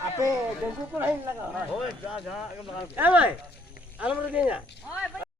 Apa ganggu pun lain lah. Oh, jangan. Eh, boy. Alam ruginya.